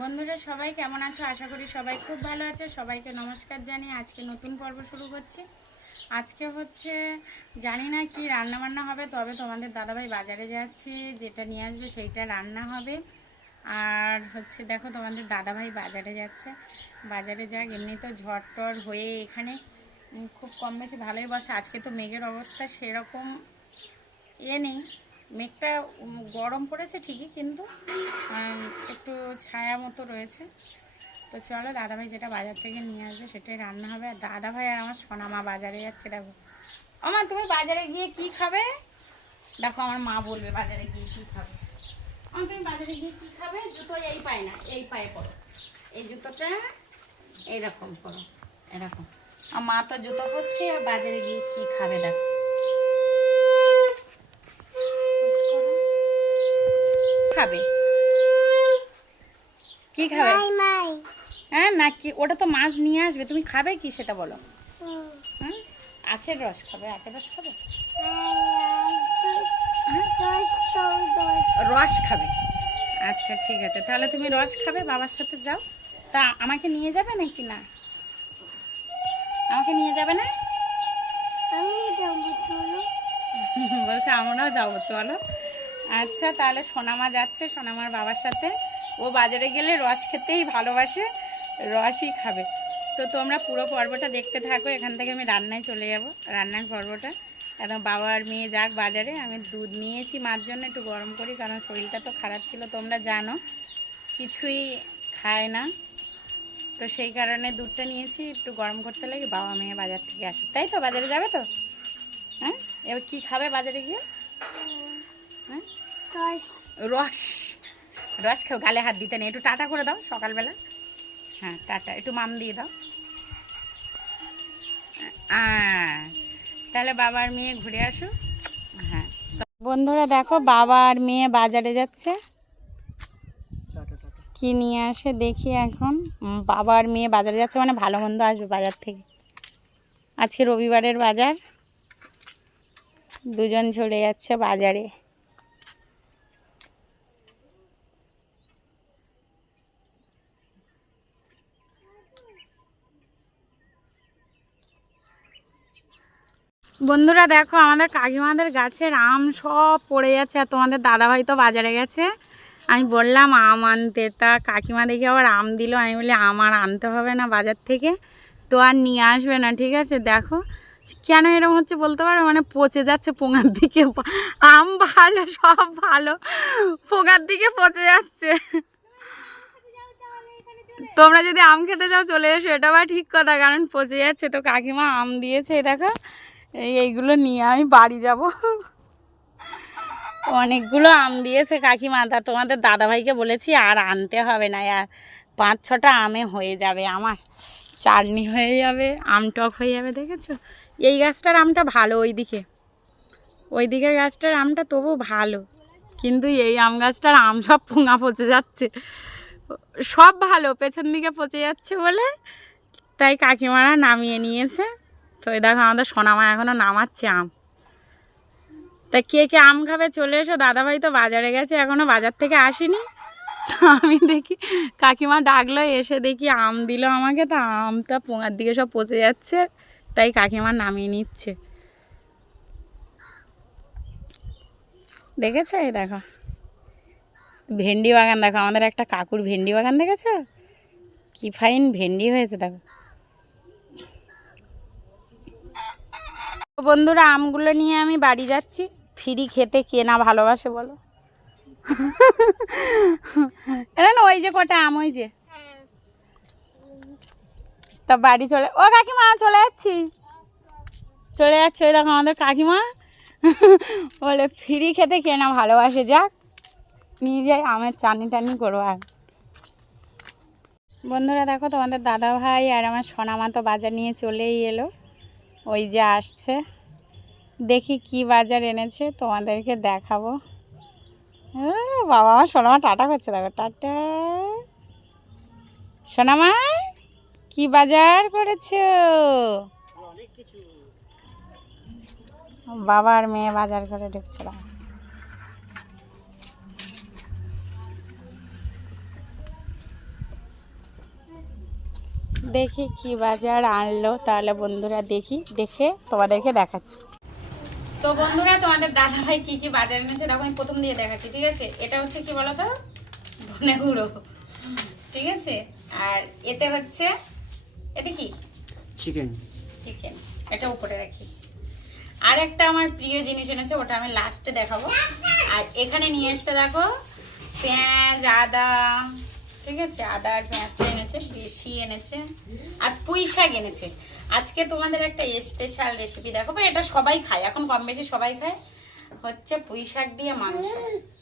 বন্ধুরা সবাই কেমন আছো? আশা করি সবাই খুব ভালো আছে। সবাইকে নমস্কার জানিয়ে আজকে নতুন পর্ব শুরু করছি। আজকে হচ্ছে জানি না কি রান্না বান্না হবে, তবে তোমাদের দাদাভাই বাজারে যাচ্ছে, যেটা নিয়ে আসবে সেইটা রান্না হবে। আর হচ্ছে দেখো তোমাদের দাদাভাই বাজারে যাচ্ছে, বাজারে যাক, এমনি তো ঝড় টড় হয়ে এখানে খুব কম বেশি ভালোই বসে। আজকে তো মেঘের অবস্থা সেরকম নেই, মেঘটা গরম পড়েছে ঠিকই, কিন্তু একটু ছায়া মতো রয়েছে। তো চলো দাদাভাই যেটা বাজার থেকে নিয়ে আসবে সেটাই রান্না হবে। আর দাদাভাই আর আমার সোনামা বাজারে যাচ্ছে। দেখো আমা, তুমি বাজারে গিয়ে কি খাবে? দেখো আমার মা বলবে বাজারে গিয়ে কি খাবে। তুমি বাজারে গিয়ে কি খাবে? জুতো এই পায় না, এই পায়ে পরো, এই জুতোটা এইরকম করো, এরকম। আর মা তো জুতো পরছে, আর বাজারে গিয়ে কি খাবে দেখো। খাবে কি খাবে? হ্যাঁ না, কি ওটা তো মাছ নিয়ে আসবে, তুমি খাবে কি সেটা বলো। হ্যাঁ, আখের রস খাবে, আখের রস খাবে, রস খাবে। আচ্ছা ঠিক আছে, তাহলে তুমি রস খাবে, বাবার সাথে যাও। তা আমাকে নিয়ে যাবে নাকি না? আমাকে নিয়ে যাবে না? বলছে আমরাও যাবো, চলো। আচ্ছা তাহলে সোনামা যাচ্ছে সোনামার বাবার সাথে। ও বাজারে গেলে রস খেতেই ভালোবাসে, রসই খাবে। তো তোমরা পুরো পর্বটা দেখতে থাকো, এখান থেকে আমি রান্নায় চলে যাব, রান্নার পর্বটা। একদম বাবা আর মেয়ে যাক বাজারে। আমি দুধ নিয়েছি মার জন্য, একটু গরম করি, কারণ শরীরটা তো খারাপ ছিল, তোমরা জানো কিছুই খায় না। তো সেই কারণে দুধটা নিয়েছি, একটু গরম করতে লাগে। বাবা মেয়ে বাজার থেকে আসুক, তাই তো? বাজারে যাবে তো? হ্যাঁ, এবার কী খাবে বাজারে গিয়ে? হ্যাঁ, রস, রস খাও। গালে হাত দিতে নেই, একটু টাটা করে দাও সকালবেলা। হ্যাঁ টাটা, একটু মাম দিয়ে দাও। তাহলে বাবা আর মেয়ে ঘুরে আসো। হ্যাঁ বন্ধুরা দেখো, বাবা আর মেয়ে বাজারে যাচ্ছে, কি নিয়ে আসে দেখি এখন। বাবা আর মেয়ে বাজারে যাচ্ছে মানে ভালো মন্দ আসবে বাজার থেকে। আজকে রবিবারের বাজার, দুজন চলে যাচ্ছে বাজারে। বন্ধুরা দেখো, আমাদের কাকিমাদের গাছের আম সব পড়ে যাচ্ছে, আর তোমাদের দাদাভাই তো বাজারে গেছে। আমি বললাম আম আনতে, তা কাকিমা দেখি আবার আম দিল। আমি বলি আমার আনতে হবে না বাজার থেকে, তো আর নিয়ে আসবে না, ঠিক আছে। দেখো কেন এরকম হচ্ছে বলতে পারো, মানে পচে যাচ্ছে পোঙার দিকে। আম ভালো, সব ভালো, পোঙার দিকে পচে যাচ্ছে। তোমরা যদি আম খেতে যাও চলে এসো, এটা আবার ঠিক কথা, কারণ পচে যাচ্ছে। তো কাকিমা আম দিয়েছে, দেখো এইগুলো নিয়ে আমি বাড়ি যাব। অনেকগুলো আম দিয়েছে কাকিমা। তা তোমাদের দাদাভাইকে বলেছি আর আনতে হবে না, আর 5-6টা আমে হয়ে যাবে, আমার চাটনি হয়ে যাবে, আম টক হয়ে যাবে। দেখেছো এই গাছটার আমটা ভালো, ওই দিকের গাছটার আমটা তবু ভালো, কিন্তু এই আম গাছটার আম সব পুঙা পচে যাচ্ছে। সব ভালো, পেছন দিকে পচে যাচ্ছে বলে তাই কাকিমারা নামিয়ে নিয়েছে। তো এই দেখো আমাদের সোনামা এখনও নামাচ্ছে আম। তা কে কে আম খাবে চলে এসো। দাদাভাই তো বাজারে গেছে, এখনও বাজার থেকে আসেনি। তো আমি দেখি কাকিমা ডাকলো, এসে দেখি আম দিল আমাকে। তা আমটা পোঙার দিকে সব পচে যাচ্ছে, তাই কাকিমা নামিয়ে নিচ্ছে। দেখেছো এই দেখো ভেন্ডি বাগান, দেখো আমাদের একটা কাকুর ভেন্ডি বাগান, দেখেছো কি ফাইন ভেন্ডি হয়েছে দেখো। বন্ধুরা আমগুলো নিয়ে আমি বাড়ি যাচ্ছি। ফ্রি খেতে কে না ভালোবাসে বলো। এটা না ওই যে কটা আম, ওই যে। তা বাড়ি চলে, ও কাকিমা চলে যাচ্ছি, চলে যাচ্ছে। ওই দেখো আমাদের কাকিমা বলে ফ্রি খেতে কে না ভালোবাসে, যাক নিয়ে যাই আমের চাটনি টাটনি করবো। আর বন্ধুরা দেখো তোমাদের দাদা ভাই আর আমার সোনামা তো বাজার নিয়ে চলেই এলো, ওই যে আসছে। দেখি কি বাজার এনেছে তোমাদেরকে দেখাবো। বাবা আমার সোনামা টাটা করছে, দেখো টাটা। সোনামা কি বাজার করেছো? বাবা আর মেয়ে বাজার করে ঢুকছিলাম। দেখি কি বাজার আনলো, তাহলে বন্ধুরা দেখে তোমাদেরকে দেখাচ্ছি। তো বন্ধুরা তোমাদের দাদা ভাই কি কি বাজার এনেছে দেখো, আমি প্রথম দিয়ে দেখাচ্ছি, ঠিক আছে। এটা হচ্ছে কি বলতো, ধনে গুঁড়ো, ঠিক আছে। আর এতে হচ্ছে, এতে কি চিকেন, এটা উপরে রাখি। আর একটা আমার প্রিয় জিনিস এনেছে, ওটা আমি লাস্টে দেখাবো। আর এখানে নিয়ে এসছে দেখো পেঁয়াজ, আদা, ঠিক আছে। আদা আর পেঁয়াজটা এনেছে, বেশি এনেছে। আর পুঁই শাক এনেছে। আজকে তোমাদের একটা স্পেশাল রেসিপি দেখো, এটা সবাই খায় এখন, কম বেশি সবাই খায়, হচ্ছে পুঁই শাক দিয়ে মাংস।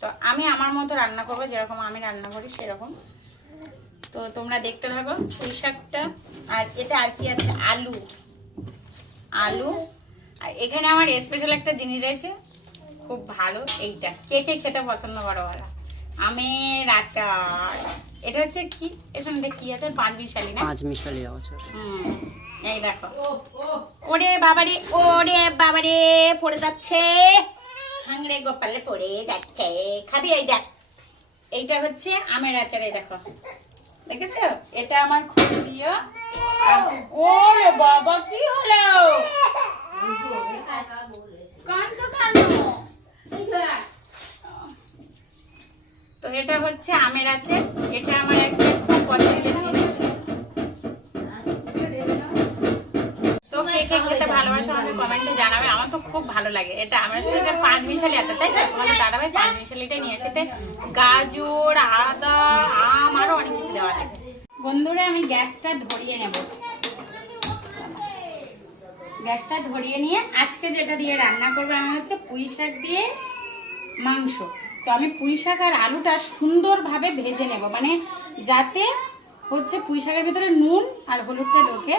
তো আমি আমার মতো রান্না করবো, যেরকম আমি রান্না করি সেরকম। তো তোমরা দেখতে থাকো পুঁই শাকটা। আর এতে আর কি আছে, আলু। আর এখানে আমার স্পেশাল একটা জিনিস রয়েছে, খুব ভালো, এইটা কে কে খেতে পছন্দ করো বলো, আমের আচার। এটা হচ্ছে কি, এখানে কি আছে, 5 মিশালি না, 5 মিশালি আচার। এই দেখো, ওরে বাবারে পড়ে যাচ্ছে, হাংড়ে গোপালে পড়ে যাচ্ছে, খাবি? এই দেখ, এইটা হচ্ছে আমের আচার। এই দেখো, দেখেছো? এটা আমার খুব প্রিয়। ওরে বাবা, কি হলো? কাঁদছো কেন? তো এটা হচ্ছে আমের আচার, এটা আমার একটা খুব পছন্দের জিনিস। তো কে কে খেতে ভালোবাসো আমাকে কমেন্টে জানাবে, আমার তো খুব ভালো লাগে। এটা আমার হচ্ছে, এটা 5 মিশালি আছে, তাই না? তোমাদের দাদাভাই 5 মিশালিটা নিয়ে এসেতে গাজর, আদা, আম, আরো অনেক কিছু দেওয়া থাকে। বন্ধুরা আমি গ্যাসটা ধরিয়ে নেব। গ্যাসটা ধরিয়ে নিয়ে আজকে যেটা দিয়ে রান্না করবো আমি হচ্ছে পুঁই শাক দিয়ে মাংস। তো আমি পুঁই শাক আর আলুটা সুন্দরভাবে ভেজে নেব, মানে যাতে হচ্ছে পুঁই শাকের ভিতরে নুন আর হলুদটা ঢোকে,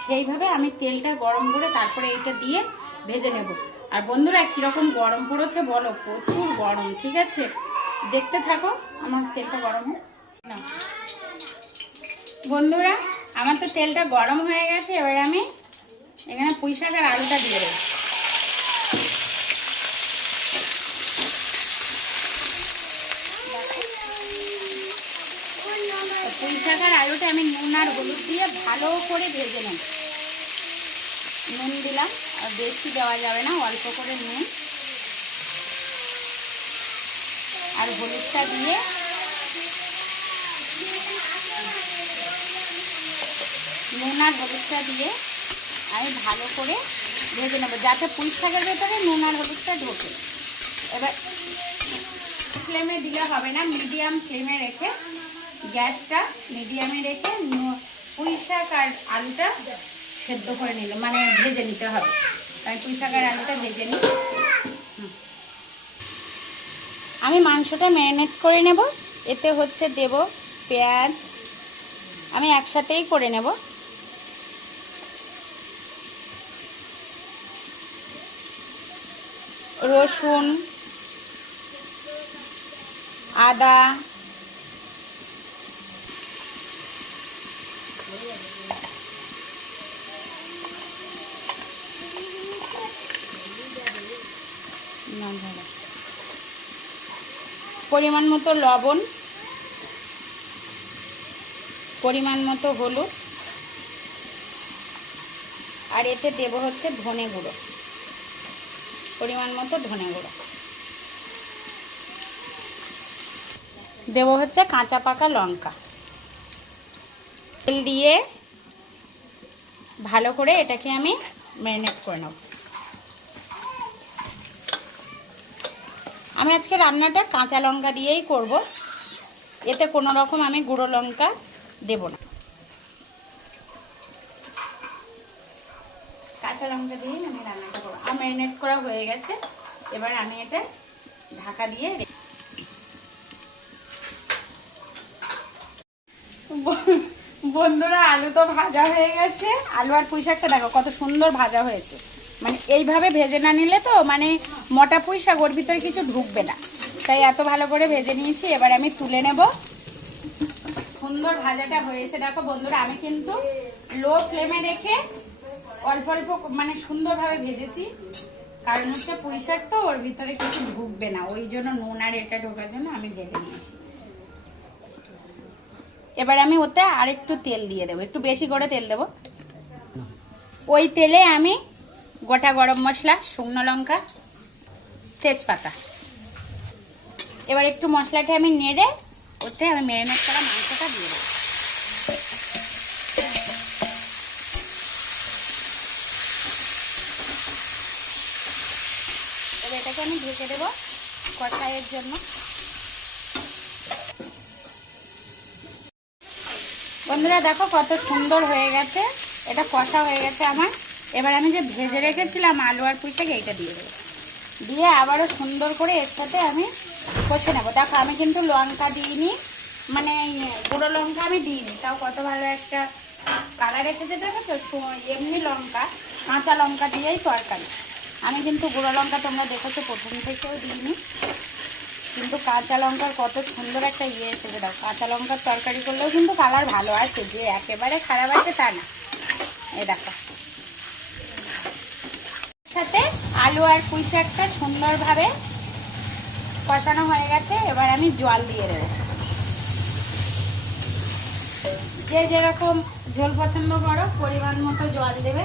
সেইভাবে আমি তেলটা গরম করে তারপরে এইটা দিয়ে ভেজে নেব। আর বন্ধুরা কীরকম গরম পড়েছে বলো, প্রচুর গরম, ঠিক আছে। দেখতে থাকো, আমার তেলটা গরম হোক না। বন্ধুরা আমার তো তেলটা গরম হয়ে গেছে, এবার আমি এখানে পুঁই শাক আর আলুটা দিয়ে দেবো। পুঁই শাক আর আলুটা আমি নুন আর হলুদ দিয়ে ভালো করে ভেজে নেব। নুন দিলাম, আর বেশি দেওয়া যাবে না, অল্প করে নুন আর হলুদটা দিয়ে আমি ভালো করে ভেজে নেবো, যাতে পুঁই শাকের ভেতরে নুন আর হলুদটা ঢোকে। এবার ফ্লেমে দিলে হবে না, মিডিয়াম ফ্লেমে রেখে, গ্যাসটা মিডিয়ামে রেখে পুঁই শাক আর আলুটা সেদ্ধ করে নিল, মানে ভেজে নিতে হবে। তাই পুঁই শাক আর আলুটা ভেজে নিই। আমি মাংসটা ম্যারিনেট করে নেব। এতে হচ্ছে দেব পেঁয়াজ, আমি একসাথেই করে নেব। রসুন, আদা, পরিমাণ মতো লবণ, পরিমাণ মতো হলুদ, আর এতে দেব হচ্ছে ধনে গুঁড়ো, পরিমাণ মতো ধনে গুঁড়ো দেব, হচ্ছে কাঁচা পাকা লঙ্কা। তেল দিয়ে ভালো করে এটাকে আমি ম্যারিনেট করে নেব। আমি আজকে রান্নাটা কাঁচা লঙ্কা দিয়েই করব, এতে কোনো রকম আমি গুঁড়ো লঙ্কা দেব না, কাঁচা লঙ্কা দিয়েই আমি রান্নাটা করব। আর ম্যারিনেট করা হয়ে গেছে, এবার আমি এটা ঢাকা দিয়ে বন্ধুরা আলু তো ভাজা হয়ে গেছে, আলু আর পুঁই শাকটা দেখো কত সুন্দর ভাজা হয়েছে। মানে এইভাবে ভেজে না নিলে তো মানে মোটা পুঁই শাক ওর ভিতরে কিছু ঢুকবে না, তাই এত ভালো করে ভেজে নিয়েছি। এবার আমি তুলে নেব। সুন্দর ভাজাটা হয়েছে দেখো বন্ধুরা, আমি কিন্তু লো ফ্লেমে রেখে অল্প অল্প মানে সুন্দরভাবে ভেজেছি, কারণ হচ্ছে পুঁই শাক তো ওর ভিতরে কিছু ঢুকবে না, ওই জন্য নুন আর এটা ঢোকার জন্য আমি ভেজে নিয়েছি। এবার আমি ওতে আর একটু তেল দিয়ে দেবো, একটু বেশি করে তেল দেবো। ওই তেলে আমি গোটা গরম মশলা, শুকনো লঙ্কা, তেজপাতা, এবার একটু মশলাটা আমি নেড়ে ওতে আমি ম্যারিনেট করা মাংসটা দিয়ে দেবো। এবার এটাকে আমি ঢেকে দেবো কষাইয়ের জন্য। বন্ধুরা দেখো কত সুন্দর হয়ে গেছে, এটা কষা হয়ে গেছে আমার। এবার আমি যে ভেজে রেখেছিলাম আলু আর পুঁই শাক, এইটা দিয়ে দেবো, দিয়ে আবারও সুন্দর করে এর সাথে আমি কষে নেবো। দেখো আমি কিন্তু লঙ্কা দিইনি, মানে গুঁড়ো লঙ্কা আমি দিইনি, তাও কত ভালো একটা কালার এসেছে দেখেছো। এমনি লঙ্কা, কাঁচা লঙ্কা দিয়েই তরকারি। আমি কিন্তু গুঁড়ো লঙ্কা তোমরা দেখেছো প্রথম থেকেও দিইনি, কিন্তু কাঁচা লঙ্কার কত সুন্দর একটা এসেছে। দাও, কাঁচা লঙ্কার তরকারি করলেও কিন্তু কালার ভালো আসে, যে একেবারে খারাপ আছে তা না। এই দেখো সাথে আলু আর পুঁই শাকটা সুন্দরভাবে কষানো হয়ে গেছে। এবার আমি জল দিয়ে দেবো, যে যেরকম ঝোল পছন্দ করো পরিমাণ মতো জল দেবে।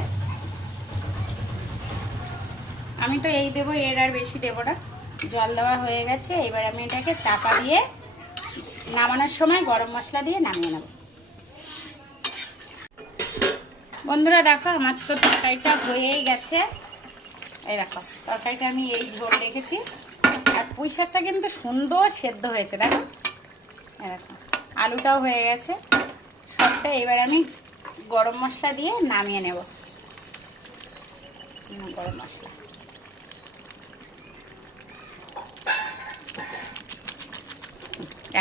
আমি তো এই দেবো, এর আর বেশি দেবো না। জল দেওয়া হয়ে গেছে, এবার আমি এটাকে চাপা দিয়ে নামানোর সময় গরম মশলা দিয়ে নামিয়ে নেব। বন্ধুরা দেখো আমার তো তরকারিটা হয়েই গেছে। এই দেখো তরকারিটা আমি এই ঝোল রেখেছি, আর পুঁই শাকটা কিন্তু সুন্দর সেদ্ধ হয়েছে। দেখো এই দেখো আলুটাও হয়ে গেছে সবটা। এবার আমি গরম মশলা দিয়ে নামিয়ে নেব। গরম মশলা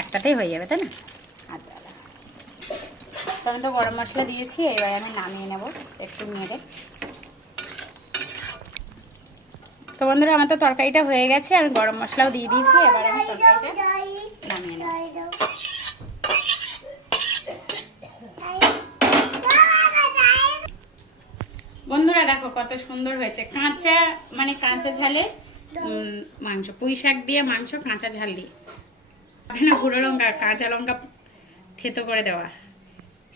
একটাতেই হয়ে যাবে, তাই না? আচ্ছা, তো আমি তো গরম মশলা দিয়েছি, এবার আমি নামিয়ে নেব একটু নেড়ে। তো বন্ধুরা আমার তো তরকারিটা হয়ে গেছে, আমি গরম মশলাও দিয়ে দিয়েছি। এবার আমি তরকারিটা নামিয়ে নেব। বন্ধুরা দেখো কত সুন্দর হয়েছে, কাঁচা মানে কাঁচা ঝালের মাংস, পুঁই শাক দিয়ে মাংস কাঁচা ঝাল দিয়ে, না গুঁড়ো লঙ্কা কাঁচা লঙ্কা থেতো করে দেওয়া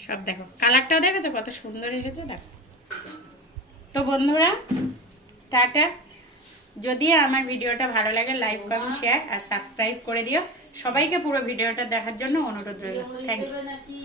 সব। দেখো কালারটাও দেখেছো কত সুন্দর এসেছে, দেখো। তো বন্ধুরা টাটা। যদি আমার ভিডিওটা ভালো লাগে লাইক, কমেন্ট, শেয়ার আর সাবস্ক্রাইব করে দিও। সবাইকে পুরো ভিডিওটা দেখার জন্য অনুরোধ রইল। Thank you.